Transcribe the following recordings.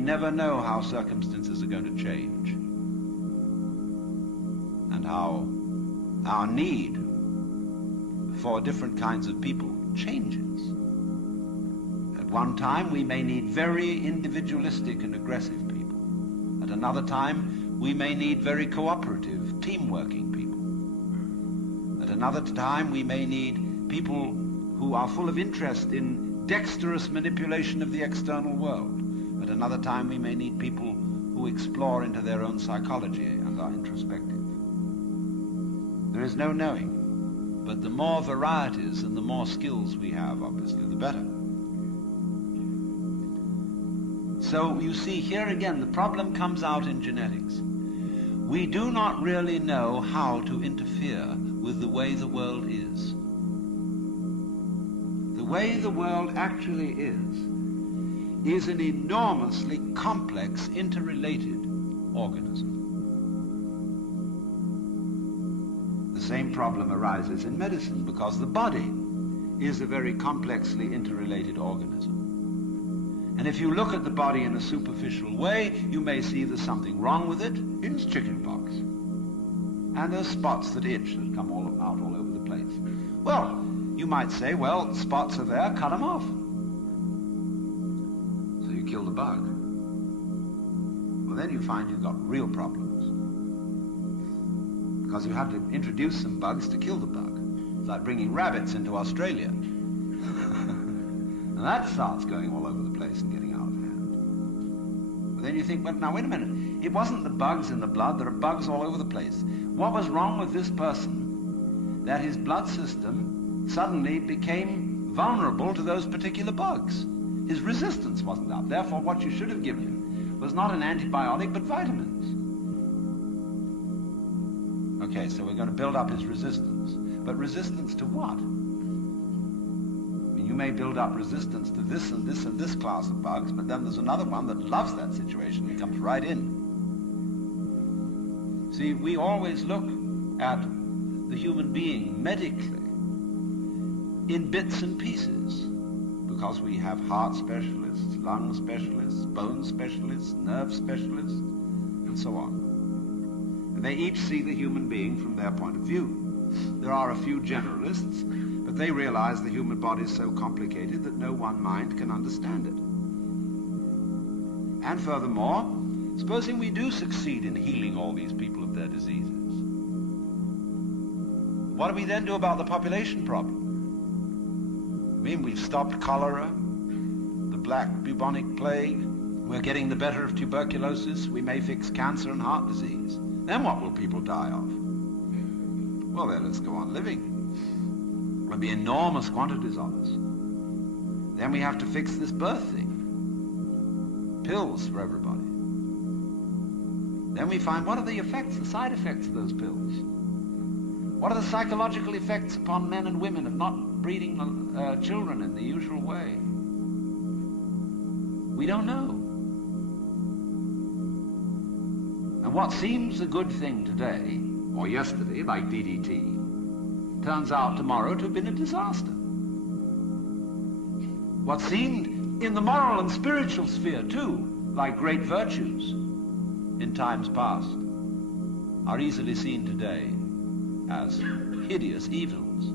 we never know how circumstances are going to change, and how our need for different kinds of people changes. At one time, we may need very individualistic and aggressive people. At another time, we may need very cooperative, team-working people. At another time, we may need people who are full of interest in dexterous manipulation of the external world. At another time, we may need people who explore into their own psychology and are introspective. There is no knowing, but the more varieties and the more skills we have, obviously, the better. So you see, here again, the problem comes out in genetics. We do not really know how to interfere with the way the world is. The way the world actually is an enormously complex, interrelated organism. The same problem arises in medicine because the body is a very complexly interrelated organism. And if you look at the body in a superficial way, you may see there's something wrong with it. It's chickenpox. And there's spots that itch that come out all over the place. Well, you might say, well, spots are there, cut them off. So you kill the bug. Well, then you find you've got real problems. Because you have to introduce some bugs to kill the bug. It's like bringing rabbits into Australia. And that starts going all over the place and getting out of hand. But then you think, well, now wait a minute. It wasn't the bugs in the blood. There are bugs all over the place. What was wrong with this person that his blood system suddenly became vulnerable to those particular bugs? His resistance wasn't up. Therefore, what you should have given him was not an antibiotic, but vitamins. Okay, so we're going to build up his resistance. But resistance to what? You may build up resistance to this and this and this class of bugs, but then there's another one that loves that situation and comes right in. See, we always look at the human being medically in bits and pieces because we have heart specialists, lung specialists, bone specialists, nerve specialists, and so on. And they each see the human being from their point of view. There are a few generalists, but they realize the human body is so complicated that no one mind can understand it. And furthermore, supposing we do succeed in healing all these people of their diseases, what do we then do about the population problem? I mean, we've stopped cholera, the black bubonic plague, we're getting the better of tuberculosis, we may fix cancer and heart disease. Then what will people die of? Well, then let's go on living. There'll be enormous quantities of us. Then we have to fix this birth thing. Pills for everybody. Then we find, what are the effects, the side effects of those pills? What are the psychological effects upon men and women of not breeding children in the usual way? We don't know. And what seems a good thing today, or yesterday, like DDT, turns out tomorrow to have been a disaster. What seemed in the moral and spiritual sphere too, like great virtues in times past, are easily seen today as hideous evils.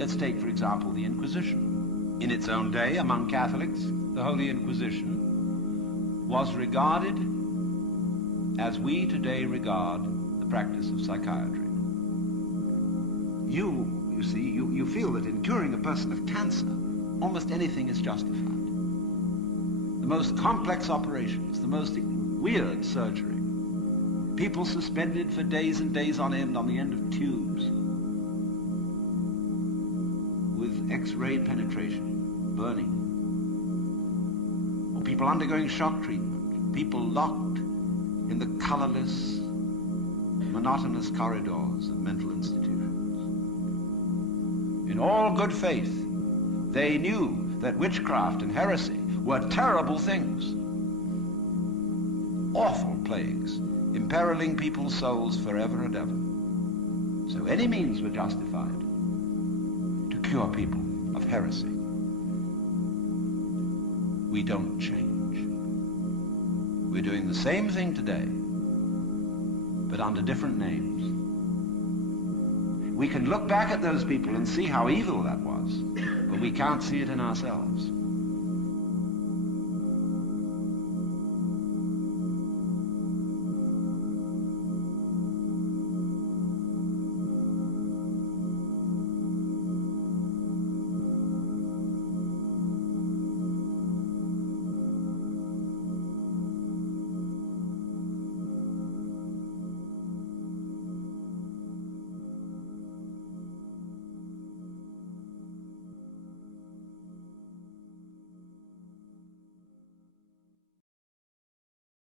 Let's take, for example, the Inquisition. In its own day, among Catholics, the Holy Inquisition was regarded as we today regard the practice of psychiatry. You see, you feel that in curing a person of cancer, almost anything is justified. The most complex operations, the most weird surgery, people suspended for days and days on the end of tubes with X-ray penetration, burning, or people undergoing shock treatment, people locked in the colorless, monotonous corridors of mental institutions. In all good faith, they knew that witchcraft and heresy were terrible things, awful plagues, imperiling people's souls forever and ever. So any means were justified to cure people of heresy. We don't change. We're doing the same thing today, but under different names. We can look back at those people and see how evil that was, but we can't see it in ourselves.